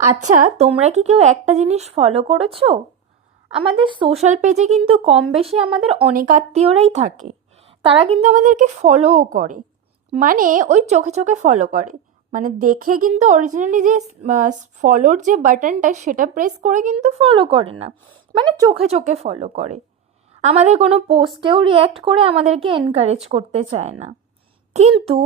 আচ্ছা, তোমরা কি কেউ একটা জিনিস ফলো করেছো? আমাদের সোশ্যাল পেজে কিন্তু কম বেশি আমাদের অনেক আত্মীয়রাই থাকে। তারা কিন্তু আমাদেরকে ফলোও করে। মানে ওই চোখে চোখে ফলো করে। মানে দেখে কিন্তু অরিজিনালি যে ফলোর যে বাটনটা সেটা প্রেস করে কিন্তু ফলো করে না। মানে চোখে চোখে ফলো করে। আমাদের কোনো পোস্টেও রিয়্যাক্ট করে আমাদেরকে এনকারেজ করতে চায় না। কিন্তু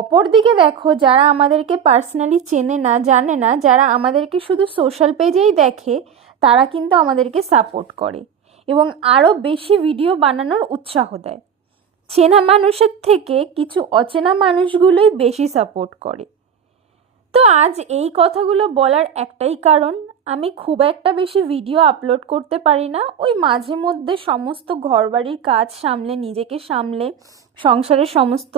অপরদিকে দেখো, যারা আমাদেরকে পার্সোনালি চেনে না, জানে না, যারা আমাদেরকে শুধু সোশ্যাল পেজেই দেখে, তারা কিন্তু আমাদেরকে সাপোর্ট করে এবং আরও বেশি ভিডিও বানানোর উৎসাহ দেয়। চেনা মানুষের থেকে কিছু অচেনা মানুষগুলোই বেশি সাপোর্ট করে। তো আজ এই কথাগুলো বলার একটাই কারণ, আমি খুব একটা বেশি ভিডিও আপলোড করতে পারি না। ওই মাঝে মধ্যে সমস্ত ঘরবাড়ির কাজ সামলে, নিজেকে সামলে, সংসারের সমস্ত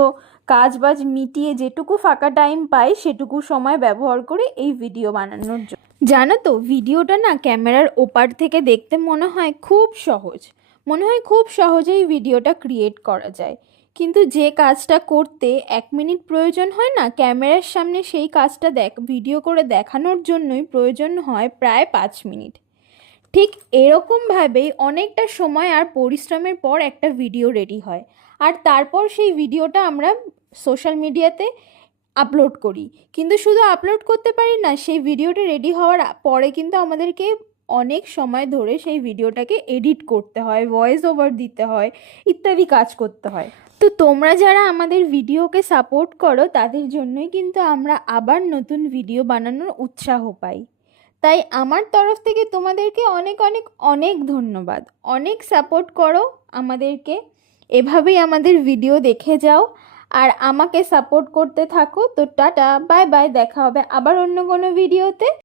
কাজ বাজ মিটিয়ে যেটুকু ফাঁকা টাইম পাই সেটুকু সময় ব্যবহার করে এই ভিডিও বানানোর জন্য। জানো তো, ভিডিওটা না ক্যামেরার ওপার থেকে দেখতে মনে হয় খুব সহজ, মনে হয় খুব সহজেই ভিডিওটা ক্রিয়েট করা যায়। কিন্তু যে কাজটা করতে 1 মিনিট প্রয়োজন হয় না, ক্যামেরার সামনে সেই কাজটা ভিডিও করে দেখানোর জন্যই প্রয়োজন হয় প্রায় 5 মিনিট। ঠিক এরকমভাবেই অনেকটা সময় আর পরিশ্রমের পর একটা ভিডিও রেডি হয়। আর তারপর সেই ভিডিওটা আমরা সোশ্যাল মিডিয়াতে আপলোড করি। কিন্তু শুধু আপলোড করতে পারি না, সেই ভিডিওটা রেডি হওয়ার পরে কিন্তু আমাদেরকে অনেক সময় ধরে সেই ভিডিওটাকে এডিট করতে হয়, ভয়েস ওভার দিতে হয়, ইত্যাদি কাজ করতে হয়। তো তোমরা যারা আমাদের ভিডিওকে সাপোর্ট করো, তাদের জন্যই কিন্তু আমরা আবার নতুন ভিডিও বানানোর উৎসাহ পাই। তাই আমার তরফ থেকে তোমাদেরকে অনেক অনেক অনেক ধন্যবাদ। অনেক সাপোর্ট করো আমাদেরকে, এভাবেই আমাদের ভিডিও দেখে যাও আর আমাকে সাপোর্ট করতে থাকো। তো টাটা, বাই বাই, দেখা হবে আবার অন্য কোনো ভিডিওতে।